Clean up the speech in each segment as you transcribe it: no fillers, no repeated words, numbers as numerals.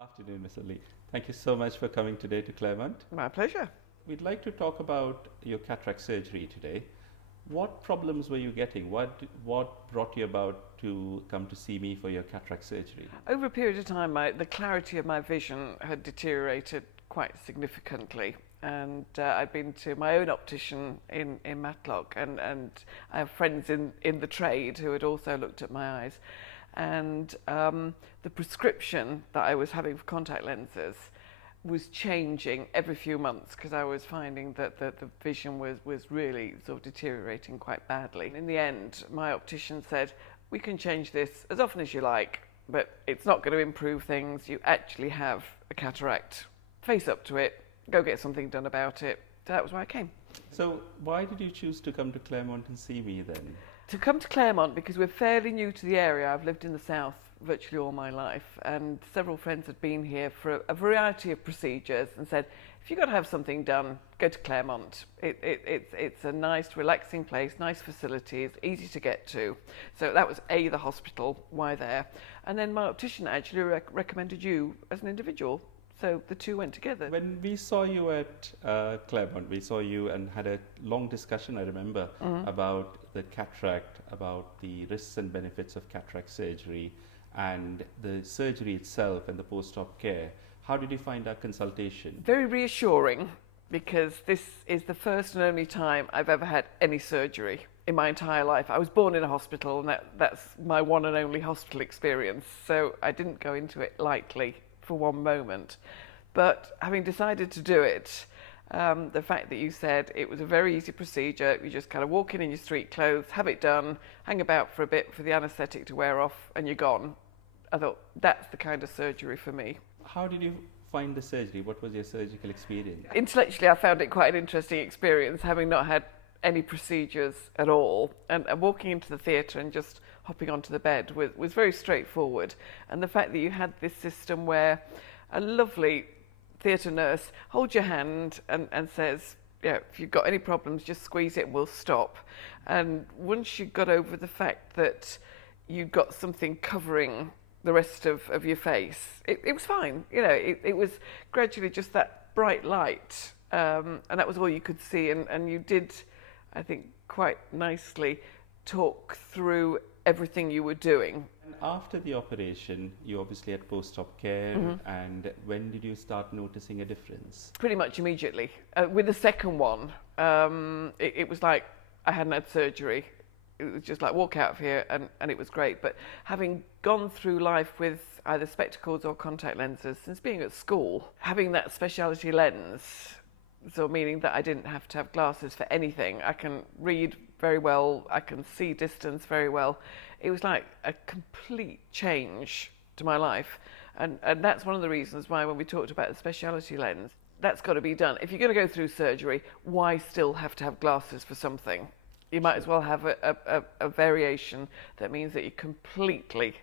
Afternoon, Mr. Lee. Thank you so much for coming today to Claremont. My pleasure. We'd like to talk about your cataract surgery today. What problems were you getting? What brought you about to come to see me for your cataract surgery? Over a period of time, the clarity of my vision had deteriorated quite significantly. And I'd been to my own optician in Matlock, and I have friends in the trade who had also looked at my eyes. And the prescription that I was having for contact lenses was changing every few months because I was finding that the vision was really sort of deteriorating quite badly. In the end, my optician said, we can change this as often as you like, but it's not going to improve things. You actually have a cataract. Face up to it, go get something done about it. So that was why I came. So, why did you choose to come to Claremont and see me then? To come to Claremont because we're fairly new to the area. I've lived in the south virtually all my life, and several friends had been here for a variety of procedures and said, if you've got to have something done, go to Claremont. It's a nice, relaxing place, nice facilities, easy to get to. So that was the hospital, why there? And then my optician actually recommended you as an individual. So the two went together. When we saw you at Claremont, we saw you and had a long discussion, I remember, about the cataract, about the risks and benefits of cataract surgery, and the surgery itself and the post-op care. How did you find our consultation? Very reassuring, because this is the first and only time I've ever had any surgery in my entire life. I was born in a hospital, and that's my one and only hospital experience, so I didn't go into it lightly for one moment. But having decided to do it, the fact that you said it was a very easy procedure, you just kind of walk in your street clothes, have it done, hang about for a bit for the anaesthetic to wear off, and you're gone. I thought, that's the kind of surgery for me. How did you find the surgery? What was your surgical experience? Intellectually, I found it quite an interesting experience, having not had any procedures at all. And walking into the theatre and just hopping onto the bed was very straightforward. And the fact that you had this system where a lovely theatre nurse holds your hand and says, yeah, if you've got any problems, just squeeze it and we'll stop. And once you got over the fact that you got something covering the rest of your face, it was fine. You know, it was gradually just that bright light, and that was all you could see. And you did, I think, quite nicely talk through everything you were doing. And after the operation, you obviously had post-op care, and when did you start noticing a difference? Pretty much immediately. With the second one, it was like I hadn't had surgery. It was just like walk out of here and it was great. But having gone through life with either spectacles or contact lenses since being at school, having that specialty lens, so meaning that I didn't have to have glasses for anything. I can read very well, I can see distance very well. It was like a complete change to my life. And that's one of the reasons why when we talked about the specialty lens, that's got to be done. If you're going to go through surgery, why still have to have glasses for something? You might as well have a variation that means that you're completely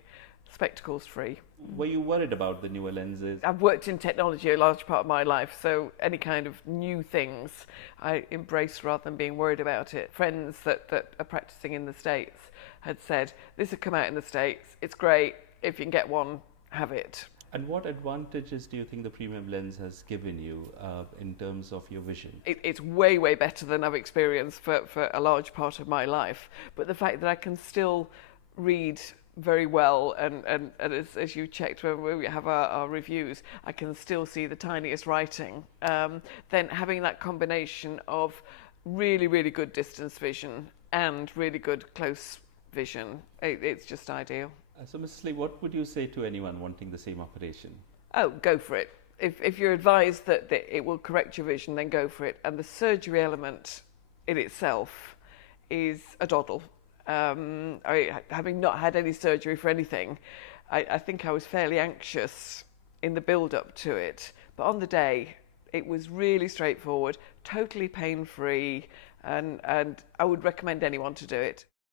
spectacles free. Were you worried about the newer lenses? I've worked in technology a large part of my life, so any kind of new things I embrace rather than being worried about it. Friends that are practicing in the States had said, this had come out in the States, it's great, if you can get one, have it. And what advantages do you think the premium lens has given you in terms of your vision? It's way, way better than I've experienced for a large part of my life. But the fact that I can still read very well, and as you checked when we have our reviews, I can still see the tiniest writing. Then having that combination of really, really good distance vision and really good close vision, it's just ideal. So, Mrs. Lee, what would you say to anyone wanting the same operation? Oh, go for it. If you're advised that it will correct your vision, then go for it. And the surgery element in itself is a doddle. Having not had any surgery for anything, I think I was fairly anxious in the build-up to it. But on the day, it was really straightforward, totally pain-free, and I would recommend anyone to do it.